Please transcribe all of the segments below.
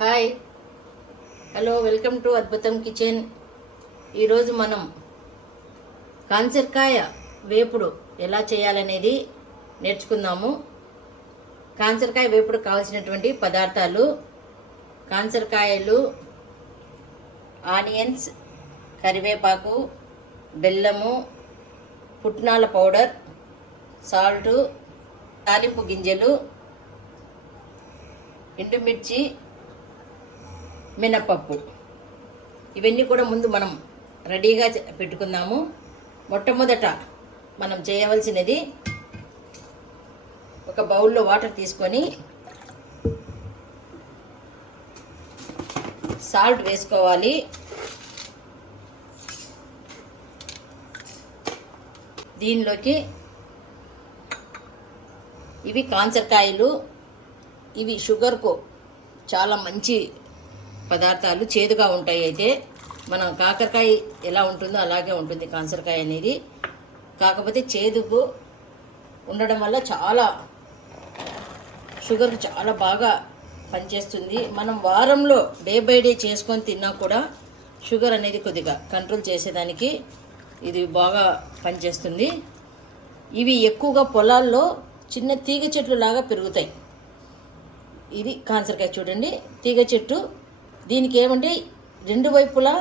Hi hello welcome to అద్భుతం kitchen. ఈరోజు మనం కాంచరకాయ వేపుడు ఎలా చేయాలనేది నేర్చుకుందాము. కాంచరకాయ వేపుడు కావాల్సినటువంటి పదార్థాలు: కాంచరకాయలు, ఆనియన్స్, కరివేపాకు, బెల్లము, పుట్నాల పౌడర్, సాల్టు, తాలింపు గింజలు, ఎండుమిర్చి, మినపప్పు. ఇవన్నీ కూడా ముందు మనం రెడీగా పెట్టుకుందాము. మొట్టమొదట మనం చేయవలసినది ఒక బౌల్లో వాటర్ తీసుకొని సాల్ట్ వేసుకోవాలి. దీనిలోకి ఇవి కాంచరకాయలు. ఇవి షుగర్కు చాలా మంచి పదార్థాలు, చేదుగా ఉంటాయి. అయితే మనం కాకరకాయ ఎలా ఉంటుందో అలాగే ఉంటుంది కాంచరకాయ అనేది. కాకపోతే చేదుకు ఉండడం వల్ల చాలా షుగర్కి చాలా బాగా పనిచేస్తుంది. మనం వారంలో డే బై డే చేసుకొని తిన్నా కూడా షుగర్ అనేది కొద్దిగా కంట్రోల్ చేసేదానికి ఇది బాగా పనిచేస్తుంది. ఇవి ఎక్కువగా పొలాల్లో చిన్న తీగ చెట్లు లాగా పెరుగుతాయి. ఇది కాంచరకాయ చూడండి, తీగ చెట్టు. దీనికి ఏమంటే రెండు వైపులా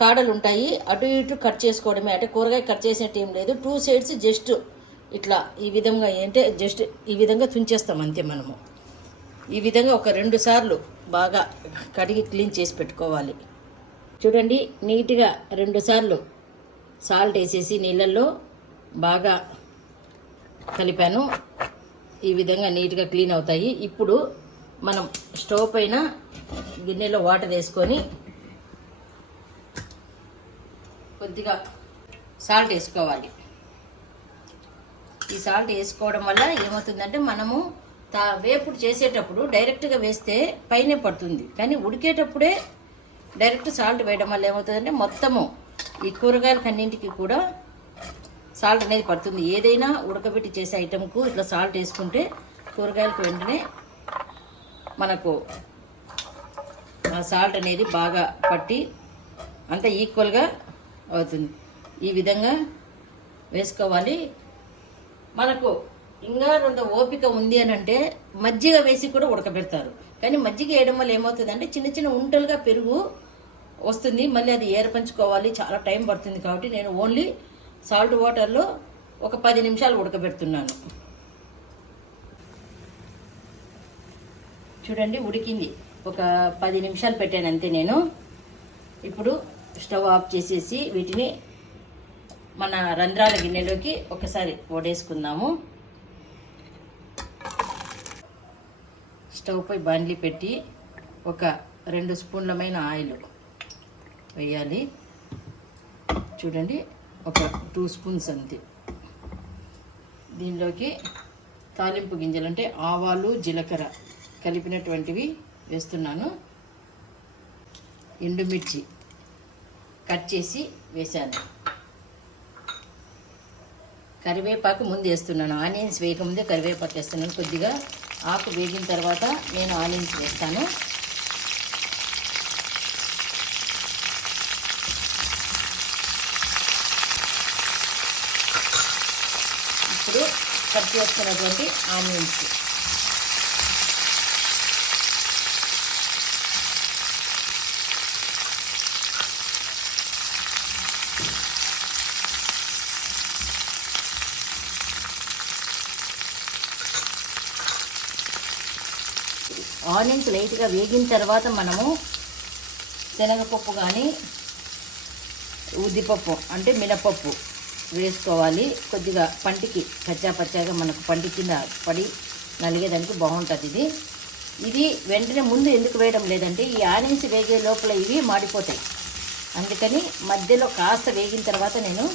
కాడలు ఉంటాయి. అటు ఇటు కట్ చేసుకోవడమే, అంటే కూరగాయ కట్ చేసినట్టు ఏం లేదు. టూ సైడ్స్ జస్ట్ ఇట్లా ఈ విధంగా అంటే జస్ట్ ఈ విధంగా తుంచేస్తాం అంతే. మనము ఈ విధంగా ఒక 2 సార్లు బాగా కడిగి క్లీన్ చేసి పెట్టుకోవాలి. చూడండి, నీట్గా 2 సార్లు సాల్ట్ వేసేసి నీళ్ళల్లో బాగా కలిపాను. ఈ విధంగా నీట్గా క్లీన్ అవుతాయి. ఇప్పుడు మనం స్టవ్ పైన గిన్నెలో వాటర్ వేసుకొని కొద్దిగా సాల్ట్ వేసుకోవాలి. ఈ సాల్ట్ వేసుకోవడం వల్ల ఏమవుతుందంటే మనము వేపుడు చేసేటప్పుడు డైరెక్ట్గా వేస్తే పైనే పడుతుంది, కానీ ఉడికేటప్పుడే డైరెక్ట్ సాల్ట్ వేయడం వల్ల ఏమవుతుందంటే మొత్తము ఈ కూరగాయలకన్నింటికి కూడా సాల్ట్ అనేది పడుతుంది. ఏదైనా ఉడకబెట్టి చేసే ఐటెంకు ఇట్లా సాల్ట్ వేసుకుంటే కూరగాయలకు వెంటనే మనకు సాల్ట్ అనేది బాగా పట్టి అంతా ఈక్వల్గా అవుతుంది. ఈ విధంగా వేసుకోవాలి. మనకు ఇంకా కొంత ఓపిక ఉంది అని అంటే మజ్జిగ వేసి కూడా ఉడకబెడతారు, కానీ మజ్జిగ వేయడం వల్ల ఏమవుతుందంటే చిన్న చిన్న ఉంటలుగా పెరుగు వస్తుంది, మళ్ళీ అది ఏర్పంచుకోవాలి, చాలా టైం పడుతుంది. కాబట్టి నేను ఓన్లీ సాల్ట్ వాటర్లో ఒక 10 నిమిషాలు ఉడకబెడుతున్నాను. చూడండి, ఉడికింది. ఒక 10 నిమిషాలు పెట్టాను అంతే నేను. ఇప్పుడు స్టవ్ ఆఫ్ చేసేసి వీటిని మన రంధ్రాల గిన్నెలోకి ఒకసారి వడేసుకుందాము. స్టవ్ పై బాండ్లీ పెట్టి ఒక 2 స్పూన్లమైన ఆయిల్ వేయాలి. చూడండి, ఒక 2 స్పూన్స్ అంతే. దీనిలోకి తాలింపు గింజలు అంటే ఆవాలు, జీలకర్ర కలిపినటువంటివి వేస్తున్నాను. ఎండుమిర్చి కట్ చేసి వేసాను. కరివేపాకు ముందు వేస్తున్నాను. ఆనియన్స్ వేయకముందే కరివేపాకు వేస్తున్నాను. కొద్దిగా ఆకు వేగిన తర్వాత నేను ఆనియన్స్ వేస్తాను. ఇప్పుడు కట్ చేసుకున్నటువంటి ఆనియన్స్ లైట్గా వేగిన తర్వాత మనము శనగపప్పు కానీ ఉద్దిపప్పు అంటే మినపప్పు వేసుకోవాలి. కొద్దిగా పంటికి పచ్చాగా మనకు పంటి కింద పడి నలిగేదానికి బాగుంటుంది. ఇది వెంటనే ముందు ఎందుకు వేయడం లేదంటే ఈ ఆనియన్స్ వేగే లోపల ఇవి మాడిపోతాయి, అందుకని మధ్యలో కాస్త వేగిన తర్వాత నేను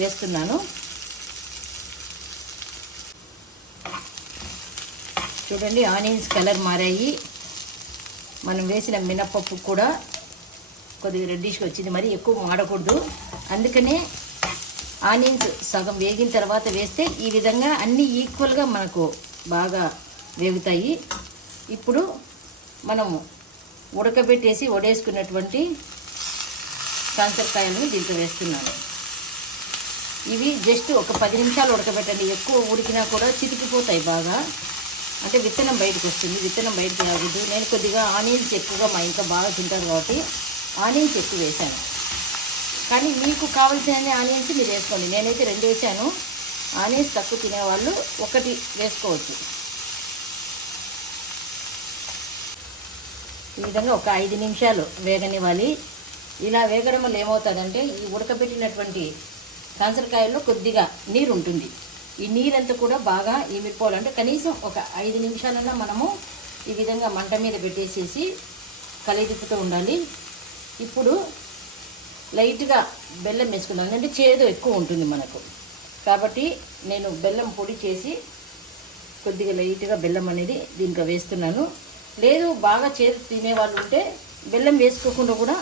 వేస్తున్నాను. చూడండి, ఆనియన్స్ కలర్ మారాయి. మనం వేసిన మినపప్పు కూడా కొద్దిగా రెడ్డిష్గా వచ్చింది, మరి ఎక్కువ మాడకూడదు. అందుకనే ఆనియన్స్ సగం వేగిన తర్వాత వేస్తే ఈ విధంగా అన్నీ ఈక్వల్గా మనకు బాగా వేగుతాయి. ఇప్పుడు మనము ఉడకబెట్టేసి వడేసుకున్నటువంటి కాకరకాయలను దీంట్లో వేస్తున్నాను. ఇవి జస్ట్ ఒక 10 నిమిషాలు ఉడకబెట్టండి. ఎక్కువ ఉడికినా కూడా చితికిపోతాయి బాగా, అంటే విత్తనం బయటకు వస్తుంది. విత్తనం బయటకు రావద్దు. నేను కొద్దిగా ఆనియన్స్ ఎక్కువగా మా ఇంట్లో బాగా తింటారు కాబట్టి ఆనియన్స్ ఎక్కువ వేసాను. కానీ మీకు కావాల్సిన ఆనియన్స్ మీరు వేసుకోండి. నేనైతే 2 వేసాను. ఆనియన్స్ తక్కువ తినేవాళ్ళు 1 వేసుకోవచ్చు. ఈ విధంగా ఒక 5 నిమిషాలు వేగనివ్వాలి. ఇలా వేగడం వల్ల ఏమవుతుందంటే ఈ ఉడకబెట్టినటువంటి కాకరకాయల్లో కొద్దిగా నీరు ఉంటుంది. ఈ నీరంతా కూడా బాగా ఇమిరిపోవాలంటే కనీసం ఒక 5 నిమిషాలన్నా మనము ఈ విధంగా మంట మీద పెట్టేసేసి కలిదిప్పుతూ ఉండాలి. ఇప్పుడు లైట్గా బెల్లం వేసుకున్నాను, అంటే చేదు ఎక్కువ ఉంటుంది మనకు. కాబట్టి నేను బెల్లం పొడి చేసి కొద్దిగా లైట్గా బెల్లం అనేది దీంట్లో వేస్తున్నాను. లేదు బాగా చేదు తినేవాళ్ళు ఉంటే బెల్లం వేసుకోకుండా కూడా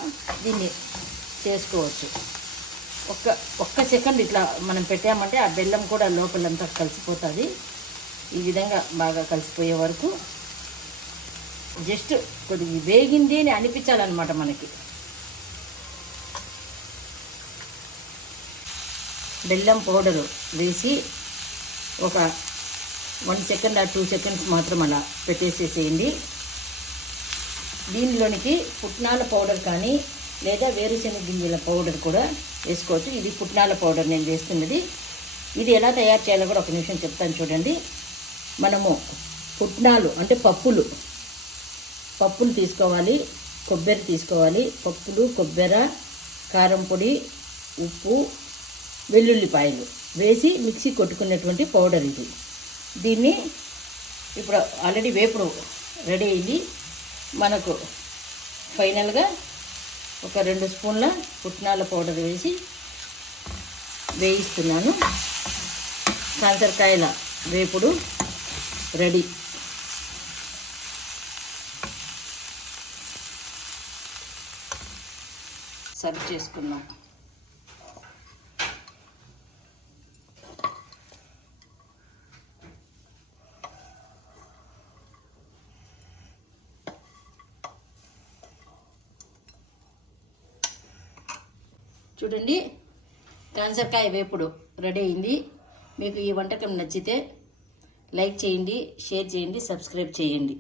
దీన్ని చేసుకోవచ్చు. ఒక్క సెకండ్ ఇట్లా మనం పెట్టామంటే ఆ బెల్లం కూడా లోపలంతా కలిసిపోతుంది. ఈ విధంగా బాగా కలిసిపోయే వరకు జస్ట్ కొద్దిగా వేగింది అని అనిపించాలన్నమాట మనకి. బెల్లం పౌడరు వేసి ఒక 1 సెకండ్ ఆ 2 సెకండ్స్ మాత్రం అలా పెట్టేసేసేయండి. దీనిలోనికి పుట్నాల పౌడర్ కానీ లేదా వేరుశనగ గింజల పౌడర్ కూడా వేసుకోవచ్చు. ఇది పుట్నాల పౌడర్ నేను వేస్తున్నది. ఇది ఎలా తయారు చేయాలో కూడా ఒక నిమిషం చెప్తాను చూడండి. మనము పుట్నాలు అంటే పప్పులు తీసుకోవాలి, కొబ్బరి తీసుకోవాలి. పప్పులు, కొబ్బరి, కారం పొడి, ఉప్పు, వెల్లుల్లిపాయలు వేసి మిక్సీ కొట్టుకున్నటువంటి పౌడర్ ఇది. దీన్ని ఇప్పుడు ఆల్రెడీ వేపుడు రెడీ అయింది. మనకు ఫైనల్గా ఒక 2 స్పూన్ల పుట్నాల పౌడర్ వేసి వేయిస్తున్నాను. కాకరకాయల వేపుడు రెడీ. సర్వ్ చేసుకుందాం. చూడండి, కాకరకాయ వేపుడు రెడీ అయింది. మీకు ఈ వంటకం నచ్చితే లైక్ చేయండి, షేర్ చేయండి, సబ్స్క్రైబ్ చేయండి.